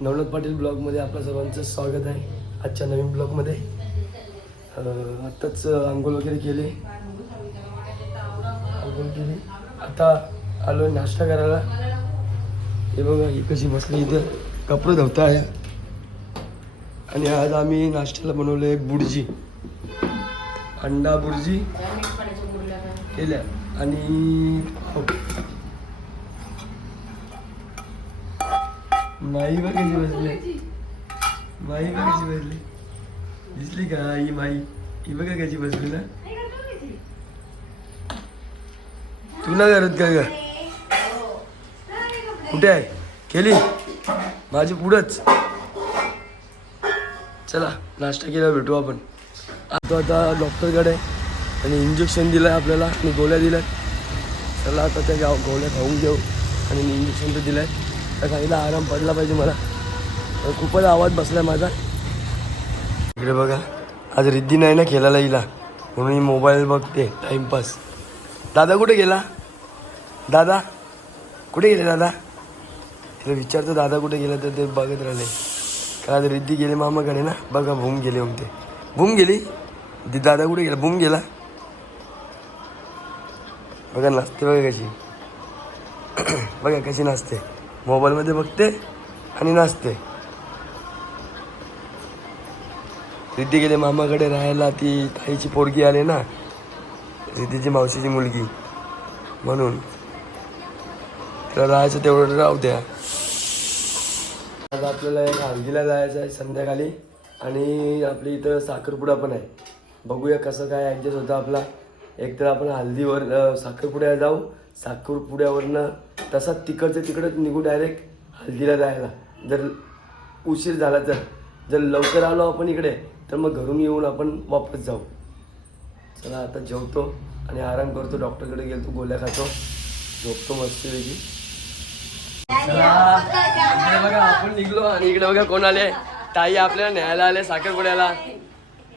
नवनाथ पाटील ब्लॉगमध्ये आपल्या सर्वांचं स्वागत आहे आजच्या नवीन ब्लॉगमध्ये. आत्ताच आंघोळ वगैरे केली. आंघोळ केली. आता आलो नाश्ता करायला. हे बघा ही कशी बसली इथं. कपडे धवता आहे आणि आज आम्ही नाश्त्याला बनवलं आहे बुर्जी. अंडा बुडजी केल्या. आणि हो. माई बघायची बसली. माई बघायची बसली. दिसली का ही माई? ही बघा कशी बसली ना. तू ना करत का ग? कुठे आहे? केली? माझी पुढंच. चला नाश्ता केला भेटू आपण. आता आता डॉक्टरकडे आणि इंजेक्शन दिलं आहे आपल्याला आणि गोळ्या दिल्या चला आता त्या गाव गोळ्या खाऊन घेऊ आणि इंजेक्शन तर दिलं आहे त्या खाईला आराम पडला पाहिजे मला. तर खूपच आवाज बसला आहे माझा. इकडे बघा आज रिद्धी नाही ना खेळायला हिला. म्हणून मी मोबाईल बघते टाईमपास दादा कुठे गेला? दादा? कुठे गेले दादा? तिला विचारतो दादा कुठे गेला तर ते बघत राहिले. का आज रिद्धी गेले मामाकडे ना. बघा भूम गेले मग ते. भूम गेली? ती दादा कुठे गेला? भूम गेला? बघा नाचते बघा कशी. बघा कशी नाचते. मोबाईलमध्ये बघते आणि नाचते. रिद्धी गेले मामाकडे राहायला ती ताईची पोरगी आली ना रिद्धीची मावशीची मुलगी म्हणून. तिला राहायचं तेवढं राहू द्या. आता आपल्याला एक हळदीला जायचं आहे संध्याकाळी आणि आपल्या इथं साखरपुडा पण आहे. बघूया कसं काय ॲडजस्ट होतं आपला. एक तर आपण हल्दीवर साखरपुड्याला जाऊ. साखरपुड्यावरनं तसाच तिकडचं तिकडंच निघू डायरेक्ट हल्दीला जायला. जर उशीर झाला तर. जर लवकर आलो आपण इकडे तर मग घरून येऊन आपण वापस जाऊ. चला आता जेवतो आणि आराम करतो. डॉक्टरकडे गेलतो गोळ्या खातो. झोपतो मस्तपैकी. बघा आपण निघलो आणि इकडे बघा कोण आले ताई आपल्याला न्यायला आले साखरपुड्याला.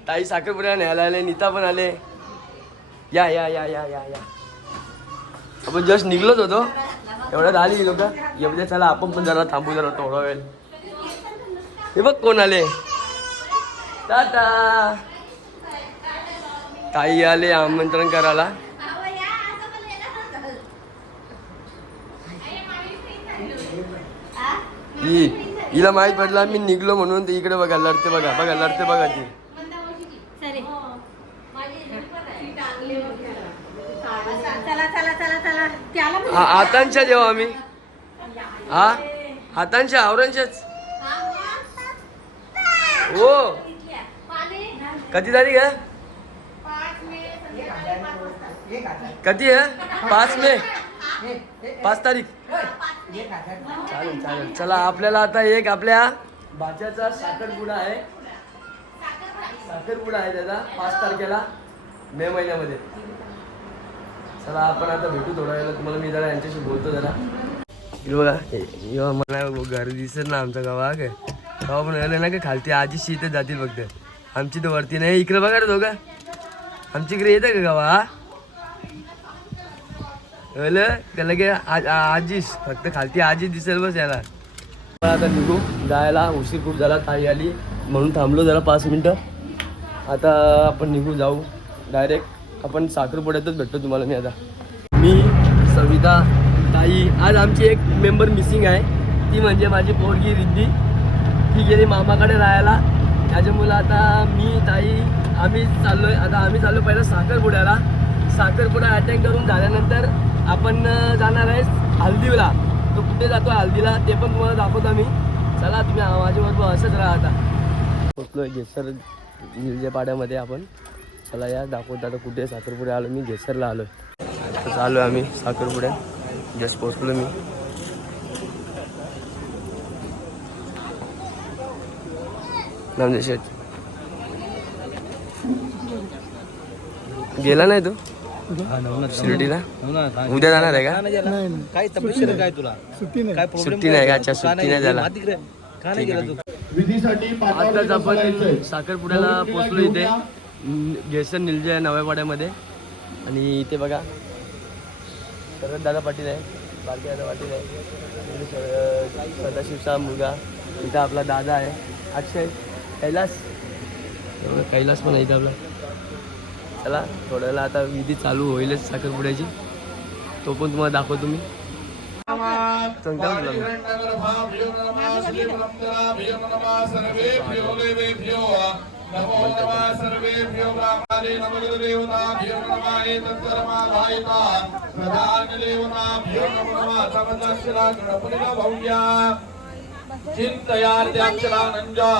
ताई साखरपुड्याला न्यायला आले नीता पण आले. या या या या या या. आपण जस्ट निघलोच होतो. एवढ्यात आली लोक? एवढ्या म्हणजे चला आपण पण जरा थांबू जरा थोडा वेळ. हे बघ कोण आले. टाटा. ताई आले आमंत्रण करायला. हिला माहीत पडलं मी निघलो म्हणून ते इकडे बघा लढते बघा बघा लढते बघा ती चला चला चला चला त्याला म्हण- हा हातांच्या देऊ आम्ही. हा? हातांच्या आवरांच्याच हो कधी तारीख आहे कधी आहे? पाच मे. पाच तारीख. चालेल चालेल. चला आपल्याला आता एक आपल्या भाच्याचा साखरपुडा आहे. साखरपुडा आहे त्याचा पाच तारखेला मे महिन्यामध्ये. चला आपण आता भेटू थोड्या वेळेला तुम्हाला मी जरा यांच्याशी बोलतो जरा. इकडे बघा मला घर दिसत ना आमचा गावा काय गावा पण आलं ना का खालती आजी शीत जातील फक्त. आमची तर वरती नाही. इकडे बघा रे का आमच्या इकडे येतं का गावा? हा त्याला की लगे आजीस फक्त खालती आजी दिसेल बस याला. आता निघू. जायला उशीर खूप झाला ताई आली. म्हणून थांबलो जरा पाच मिनटं. आता आपण निघू जाऊ. डायरेक्ट आपण साखरपुड्यातच भेटतो तुम्हाला मी आता. मी सविता ताई आज आमची एक मेंबर मिसिंग आहे. ती म्हणजे माझी पोरगी रिद्धी. ती गेली मामाकडे राहायला. त्याच्यामुळं आता मी ताई आम्ही चाललोय. आता आम्ही चाललो पहिलं साखरपुड्याला. साखरपुडा अटेंड करून झाल्यानंतर आपण जाणार आहे हल्दीला तो कुठे जातो हल्दीला ते पण तुम्हाला दाखवतो आम्ही. चला तुम्ही माझ्याबरोबर असंच राहा आता. पोचलोय घेसर निलजे पाड्यामध्ये आपण. चला या दाखवतो आता कुठे साखरपुडे आलो मी घेसरला आलो तर आलो आम्ही साखरपुड्या. जस्ट पोचलो मी. नामदेव शेठ. गेला नाही तू? शिर्डीला? उद्या जाणार आहे का? काय तपशील काय तुला? सुट्टी नाही. का? अच्छा सुट्टी नाही झाला. तिकडे का नाही गेला तू. विधीसाठी आताच आपण साखरपुड्याला पोचलो इथे. न- घेसर निलजे आहे नव्यापाड्यामध्ये. आणि इथे बघा शरद दादा पाटील आहे बारके दादा पाटील आहे. सदाशिवचा मुलगा इथं आपला दादा आहे. अक्षय कैलास. कैलास पण आहे इथं आपला. चला थोड्या वेळा आता विधी चालू होईलच साखरपुड्याची. तो पण तुम्हाला दाखवतो मी. मी. नमो नमः सर्वेभ्यो ब्राह्मणे नमो देवताभ्यो नमः एतत्कर्माधायिता प्रधानदेवताभ्यो नमो नमः समदक्षिणा गणपतिना भव्या चिंतयार्द्याक्षरानंजा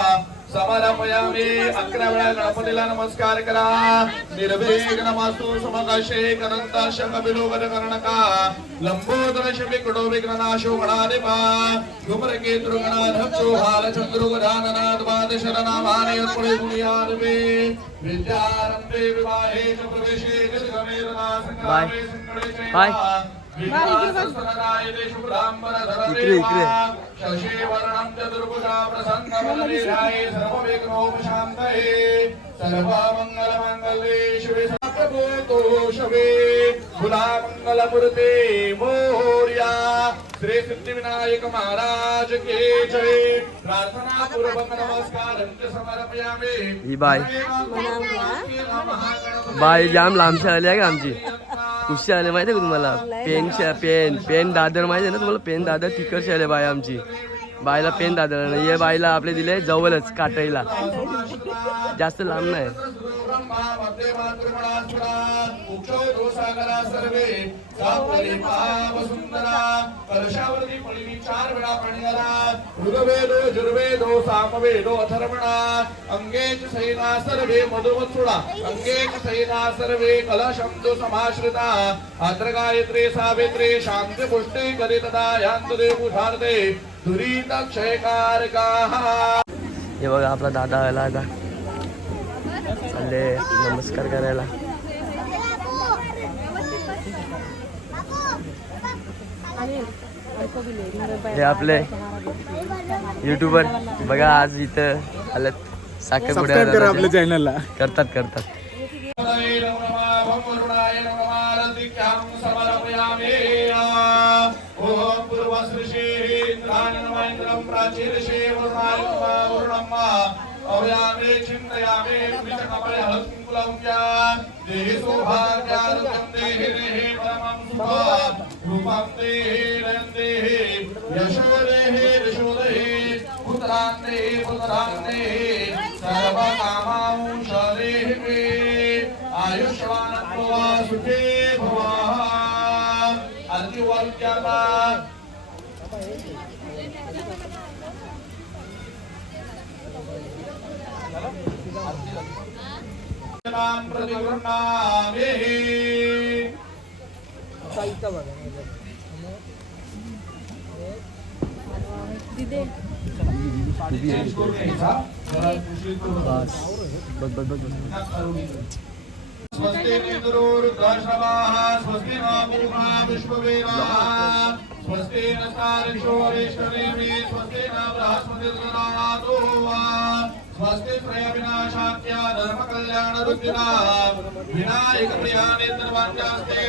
समरपयामी अकरा वेळा गणपतीला नमस्कार करा निर्भीक नमस्तु समकशे कनंता शकबिलोवर कर्णका लंबोदर शबी कडो विघ्ननाशो गणाधिपा गुमर केतृ गणाधक्षो हाल चंद्रो गजाननाथ पाद शरणामाने यत्पुळे गुणियादवे विद्यारंभे विवाहे च प्रवेशे निर्गमेरना संग्रामे संकटे च बाय. इकडे इकडे. शशीवर्णं चतुर्भुजा प्रसन्नवदनेहाय सर्वविघ्नोपशान्तये सर्वमङ्गलमङ्गले शिवे सर्वभूतो शवे फुलामङ्गलमूर्ते मोर्या श्री सिद्धिविनायक महाराज के जय। प्रार्थना पूर्वक नमस्कार समर्पयामि। ही बाय बाय जाम लांबच्या आली आहे का आमची? कुठची आले माहिती आहे का तुम्हाला? Pen pen. पेन दादर माहिती आहे ना तुम्हाला? पेन दादर तिकडची आले बाय आमची. बायला पेन दादर आणि हे बायला आपले दिले जवळच काटईला. जास्त लांब नाही. अंगेच सैना सर्वे मधुमत्सुडा अंगेच सैना सर्वे कलशब्दो समाश्रिता अत्र गायत्रे सावित्रे शांत पुष्टे करीतदा यांत देव दुरीत क्षयकारकाः हे बघा आपला दादा आला आता. चालले नमस्कार करायला. हे आपले युट्यूबर बघा आज इथं आलेत. साखरपुड्या आपल्या चॅनलला करतात करतात. इन्द्राय प्राचीरशे इन्द्रं प्राचीर्षे अवयामे चिन्तयामे विचकमय देहि सौभाग्यारुतं देहि देहि परमं रूपं देहि देहि यशो देहि यशो देहि पुत्रान् देहि पुत्रान् देहि मे. आयुष्मान भवा सुखे भवा नाम प्रतिगृह्णामि स्वस्ति निद्रोरुद्राश्रवाः स्वस्ति न पूर्णा विश्ववेदाः स्वस्ति न तारिशोरेश्वरेमि स्वस्ति न बृहस्पतिर्गणातो वा स्वस्ति त्रयविनाशाख्या धर्मकल्याणरुद्धिना विनायक प्रियानेत्रवाञ्चास्ते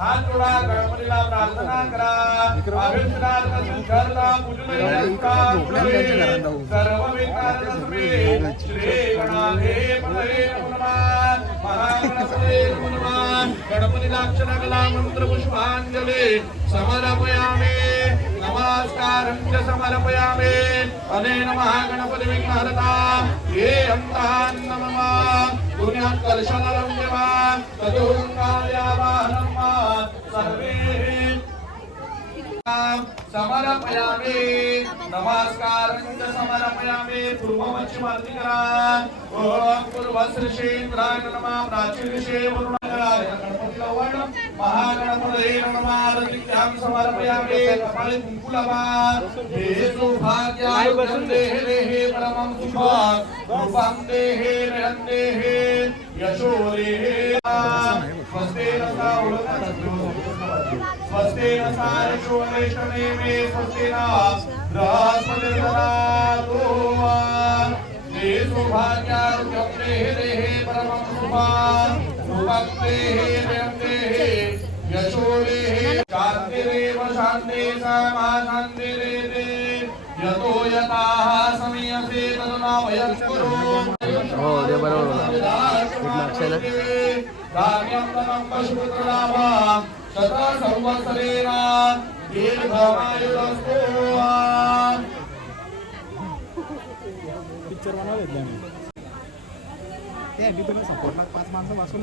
हात जोडा गणपतीला प्रार्थना करा. सर्व श्री गणाधे महागणपते गणपतीला अक्षरकला मंत्र पुष्पांजली समर्पयामि. नमस्कारं च समर्पयामि. अनेन महागणपति विघ्नहरता. ये अन्तान् नमः. पुण्यात कलशनलं देवा तदुर्गायावाहनं मा सर्वे. समर्पयामि नमस्कारं च समर्पयामि पूर्वमच्चिमार्ति करा ॐ पूर्वश्रीन्द्राय नमः प्राचीर्षे वरुणाय गणपतीला वण नमः समर्पयामि कपाळे कुंकू लावा सौभाग्याय वन्दे हे परमं सुखं रूपं देहे देहे यशो देहे। स्वस्ते नसा स्वस्ते वैष्णवे स्वस्ते न सौभाग्याय देहे परमं रूपं देहे यशो देहे शान्तिरेव शान्ति समा शान्तिरेते यतो यताः समीयसे तदना वयं कुरु हो ते बरोबर बोला. धान्यं तमं पशुपुत्रलाभा शत संवत्सरेण दीर्घमायुरस्तु पिक्चर बनवले त्यांनी ते आधी तुम्ही सपोर्टला पाच माणसं वाचून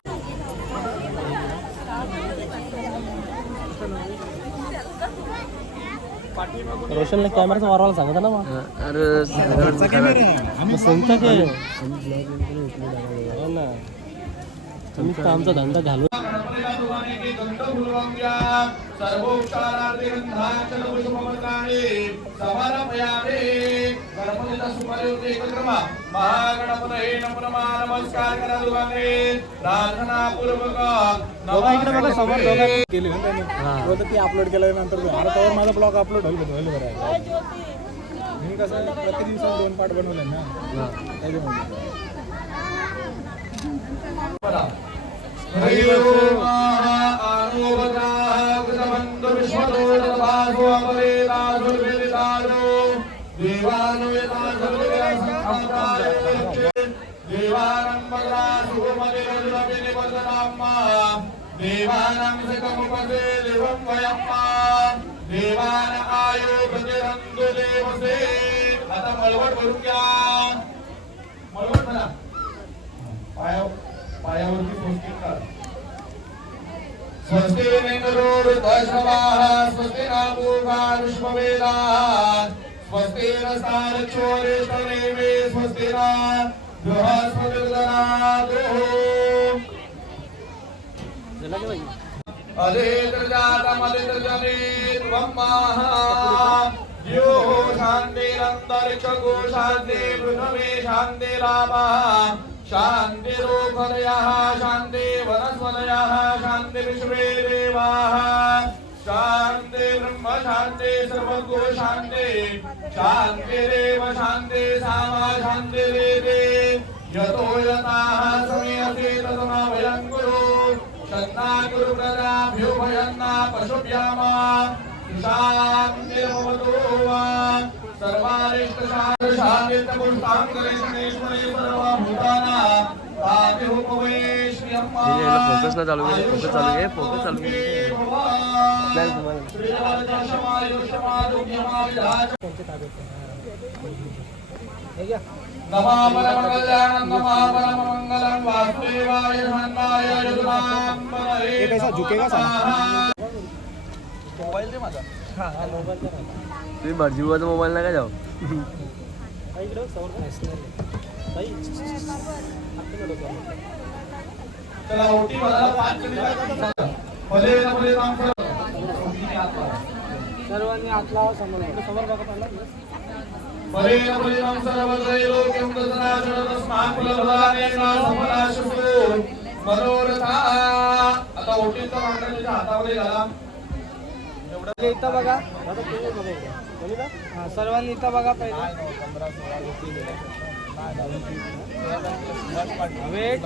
रोशनने कॅमेराचा वारवायला सांगितलं ना मग. अरे आम्ही सांगता की हो ना. तुम्ही तर आमचा धंदा घालू सर्वोपचारार्थे पुष्पपत्राणि समर्पयामि गणपतीला सुपारीवरती एकत्र व्हा. महागणपतये नमः नमस्कार करा दुवाने प्रार्थना पूर्वक. केली ना? त्यांनी बोलतो ती अपलोड केल्यानंतर अरे त्यावर माझा ब्लॉग अपलोड होईल होईल बरं. आहे मी कसं प्रत्येक दिवसाला दोन पार्ट बनवले ना? त्याच्यामुळे. देवानां सकमुपसे देवं वयम्मा देवान आयो प्रतिरंदु देवसे आता मळवट भरून घ्या. मळवट म्हणा पाया पायावरती पोस्टिंग करा स्वस्ति नेंद्रोरुदशवाः स्वस्ति नापूर्वा विश्ववेदाः स्वस्ति नस्तारक्षोरेष्टनेमे स्वस्ति ना बृहस्पतिर्दनातु झाला की बाई अलेतर्जातमलितर्जने त्वम्माः यो शान्ति पृथ्वी शान्तिरामः शान्तिरोखदयः शान्ति वनस्पतयः शान्ति विश्वे देवाः। शान्ति ब्रह्म शान्ति सर्वगो शान्ति शान्तिरेव शान्ति सामा शान्तिरेवे यतो यताः समयते ततमा वयं कुरु। शन्ना गुरु प्रजाभ्यो भयन्ना पशुभ्यामा शान्तिर्भवतु focus ना चालू चालू घे. आपल्याला तुम्हाला नमा ये कैसा झुकेगा मोबाईल दे माझा तुम्ही मोबाईल नका जाऊ सर्वांनी आतला समोर चला ओटी भरायला पाच भले भले काम सर्वांनी समोर समोर. कुलभदानेन मनोरथा। आता मांडा हातामध्ये घाला. इथं बघा. हा, सर्वांनी इथं बघा पहिले. वेट.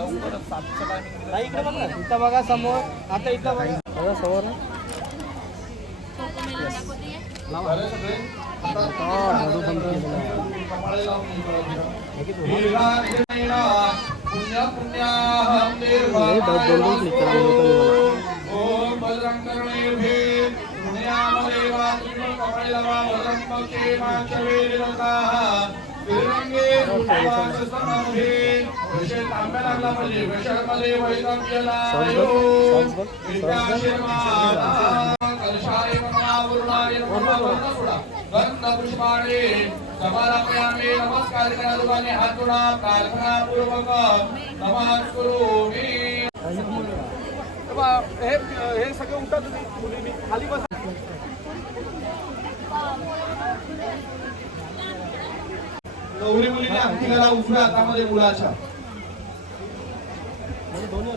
नाही, इकडे बघ ना. इथं बघा समोर. आता इथं बघा. बघा समोर ना. पुण्य पुण्याहं निर्भाग्यं ओम पुण्यामदेवा त्रिपुरकमळिलवा वरं पक्षे माचवेदिनताः तिरंगे रूपवाससमभे विषय समारंभयामे नमस्कार करा हात जोडा प्रार्थना पूर्वक हे हे सगळं उठा तुम्ही मुलींनी खाली बस गौरी मुलीने अंगठी उजव्या हातामध्ये मुलाच्या.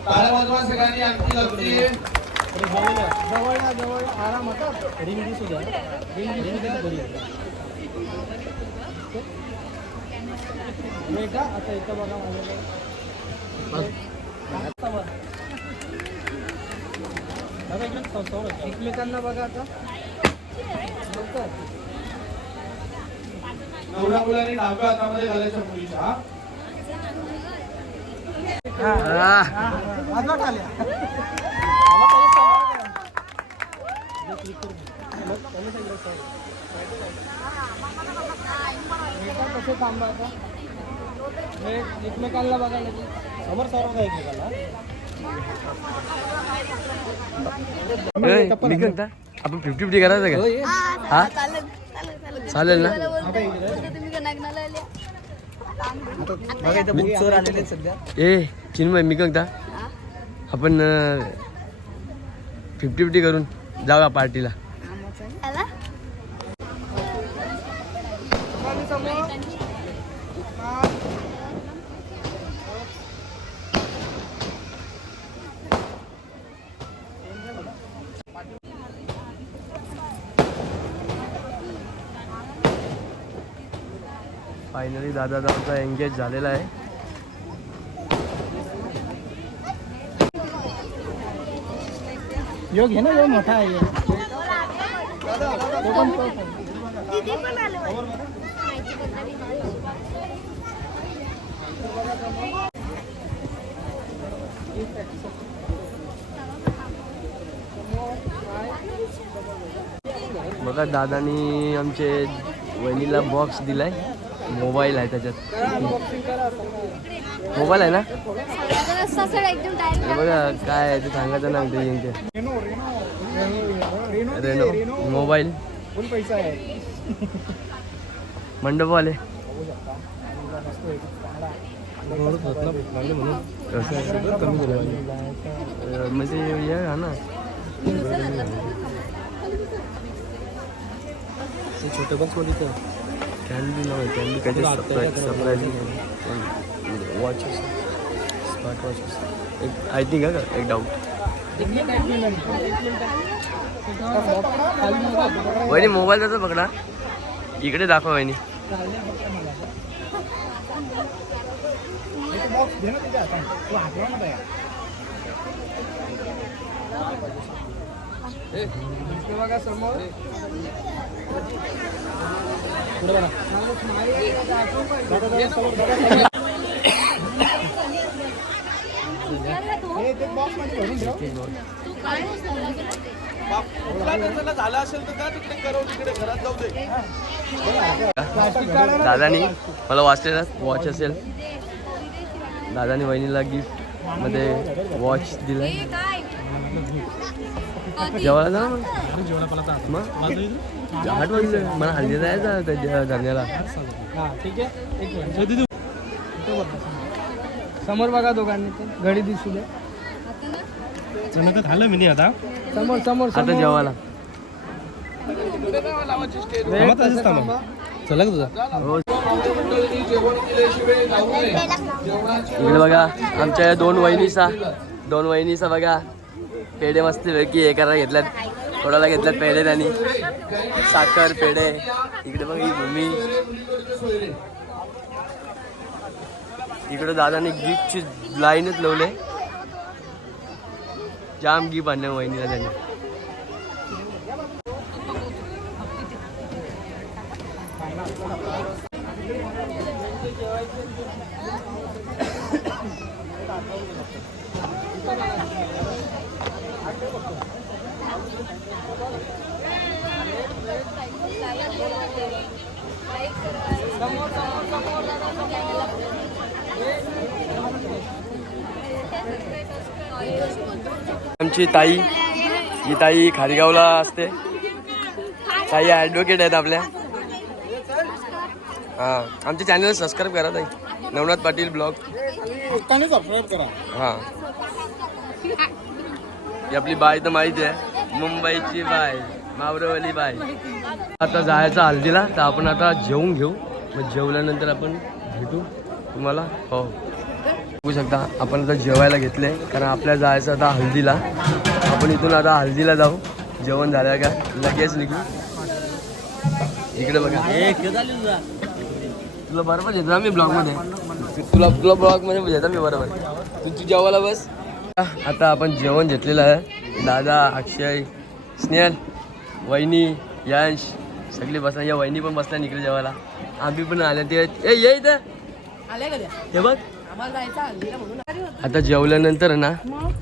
तारा वाजवा सगळ्यांनी अंगठी घातली. जवळ आराम होता रिंग दिसू द्या रिंग दिसू द्या आता इथं बघा माझ्याकडे एकमेकांना बघा आता. लवकर. नवऱ्या मुलाने डाव्या हातामध्ये घालायच्या मुलीच्या. कसे थांबा आता हे. एकमेकांना बघा लगेच समोर समोर का एकमेकांना आपण फिफ्टी फिफ्टी करायचं का? हा चालेल ना? ए चिन्मय मी करता आपण फिफ्टी फिफ्टी करून जाऊया पार्टीला फायनली दादा आमचा एंगेज झालेला आहे. योग घे ना योग मोठा आहे. बघा दादानी आमचे वहिनीला बॉक्स दिलाय. मोबाईल आहे त्याच्यात. मोबाईल आहे ना? बघा काय आहे ते सांगायचं ना ते यांचे रेनो मोबाईल. मंडपवाले. म्हणजे हे ना. छोटे बसमध्ये कॅन्डी नाव आहे कॅन्डी काहीतरी surprise surprising watches smart watches एक आय थिंक का एक डाऊट वहिनी मोबाईल त्याचा पकडा. इकडे दाखवा वहिनी. समोर ते बॉक्समध्ये भरून ठेव झालं असेल तर का तिकडे करव तिकडे घरात जाऊ दे दादानी मला वाचलेला वॉच असेल. दादानी वहिनीला गिफ्टमध्ये वॉच दिलाय. जेवायला जा मग? आठ वाजले. मला हल्ली जायचं त्या धरण्याला. हा ठीक आहे. एक मिनिट. इथं बघा समोर. समोर बघा दोघांनी ते घडी दिसू द्या खाल्लं मी आता. समोर समोर आता समोर. जेवायला. चला का तुझा? इकडे बघा आमच्या दोन वहिनीचा दोन वहिनीचा बघा. पेढे मस्त पैकी हे करायला घेतल्यात. थोडाला घेतलं पेढे त्यांनी? साखर पेढे. इकडे बघ ही भूमी. इकडे दादाने गिफ्टची लाईनच लावले. जाम गिफ्ट आणले वहिनीला त्याने. आमची ताई ही ताई खारगावला असते. ताई ॲडव्होकेट आहेत आपल्या. हां आमचे चॅनल सबस्क्राईब करा ताई. नवनाथ पाटील ब्लॉग हा. सबस्क्राईब करा हां ही आपली बाय तर माहिती आहे. मुंबईची बाय मावरवली बाय आता जायचं हल्दीला तर आपण आता जेवून घेऊ. मग जेवल्यानंतर आपण भेटू तुम्हाला. हो. बघू शकता आपण आता जेवायला घेतले कारण आपल्याला जायचं आता हल्दीला आपण इथून आता हल्दीला जाऊ. जेवण झालं का? लगेच निघू. इकडे बघा. तुला बरोबर येतो ना मी ब्लॉगमध्ये तुला तुला ब्लॉगमध्ये येतो मी बरोबर. तू तू जेवायला बस. आता आपण जेवण घेतलेलं आहे. दादा अक्षय स्नेहल वहिनी यश. सगळी बसला या वहिनी पण बसल्या इकडे जेवायला. आम्ही पण आल्या ते. ये इथं. हे बघ. आता जेवल्यानंतर ना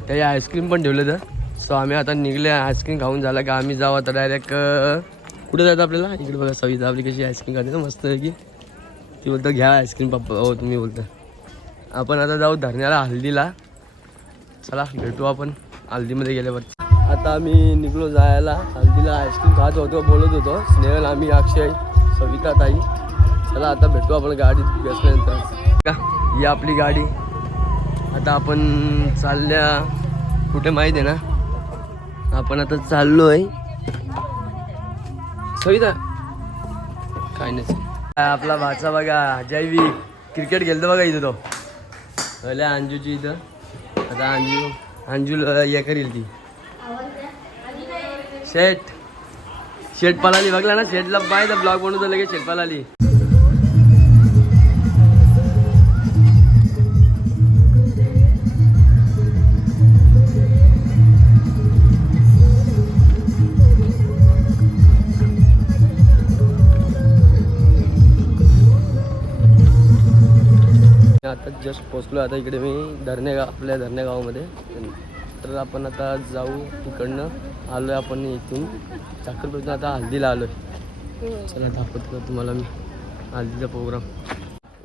काही आईस्क्रीम पण ठेवलं तर सो आम्ही आता निघले आईस्क्रीम खाऊन झाला का आम्ही जाऊ आता डायरेक्ट कुठे जायचं आपल्याला? इकडे बघा सविता आपली कशी आईस्क्रीम खाते. ना मस्त आहे की. ती बोलतं घ्या आईस्क्रीम पप्पा. हो तुम्ही बोलता. आपण आता जाऊ धरण्याला हल्दीला. चला भेटू आपण. हल्दीमध्ये गेल्यावर आता आम्ही निघलो जायला. हल्दीला आईस्क्रीम खात होतो बोलत होतो. स्नेहल आम्ही अक्षय सविता ताई चला आता भेटू आपण गाडीत बसल्यानंतर का ही आपली गाडी. आता आपण चालल्या कुठे माहिती आहे ना? आपण आता चाललो आहे सविता. काय नाही. काय आपला भाचा बघा जैविक क्रिकेट खेळतो बघा इथं तो. पहिले अंजूची इथं. आता अंजू अंजू हे करील ती. शेट शेट पळाली बघला ना? शेटला पाहिजे ब्लॉग बनवतो लगेच शेट पळाली आता जस्ट पोचलो आता इकडे मी धरणेगाव आपल्या धरणेगावमध्ये तर आपण आता जाऊ तिकडनं आलो आहे आपण इथून. साखरपेठून आता हल्दीला आलो आहे चला दाखवतो तुम्हाला मी हल्दीचा प्रोग्राम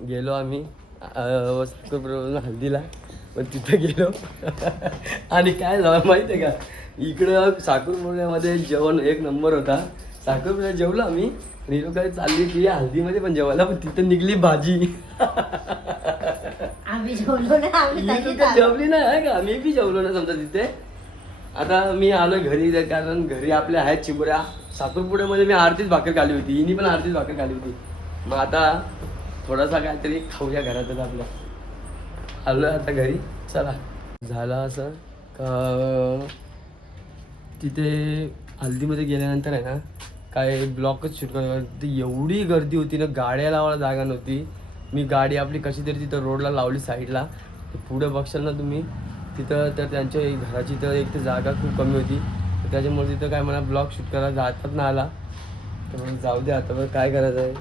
गेलो आम्ही अं, हल्दीला पण तिथं गेलो. आणि काय झालं माहिती आहे का? इकडं साखरपुड्यामध्ये जेवण एक नंबर होता. साखरपुड्यात जेवलो आम्ही. ही लोकं चालली की हल्दीमध्ये पण जेवायला पण तिथं निघली भाजी. आम्ही जेवलो ना आम्ही. जेवली का? मी बी जेवलो ना समजा तिथे. आता मी आलो घरी तर कारण घरी आपल्या आहेत चिमुऱ्या साखरपुड्यामध्ये मी आरतीच भाकर खाली होती हिनी पण आरतीच भाकर खाली होती. मग आता थोडासा काहीतरी खाऊया घरातच आपल्या आलो आता घरी. चला. झालं असं. का तिथे हल्दीमध्ये गेल्यानंतर आहे ना काय ब्लॉकच शूट करत एवढी गर्दी होती ना गाड्या लावायला जागा नव्हती. मी गाडी आपली कशी तरी तिथं रोडला लावली साईडला पुढे बघशाल ना तुम्ही तिथं तर त्यांच्या घराची तर एक तर जागा खूप कमी होती. तर त्याच्यामुळे तिथं काय मला ब्लॉक शूट करायला जातात ना आला. तर मग जाऊ दे आता मग काय करायचं आहे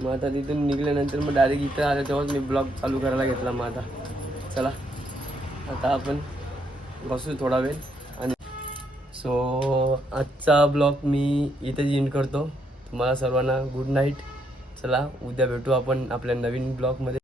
मग आता तिथून निघल्यानंतर मग डायरेक्ट इथं आलं तेव्हाच मी ब्लॉग चालू करायला घेतला मग आता. चला आता आपण बसू थोडा वेळ. सो आजचा ब्लॉग मी इथेच एंड करतो. तुम्हाला सर्वांना गुड नाईट चला उद्या भेटू आपण आपल्या नवीन ब्लॉगमध्ये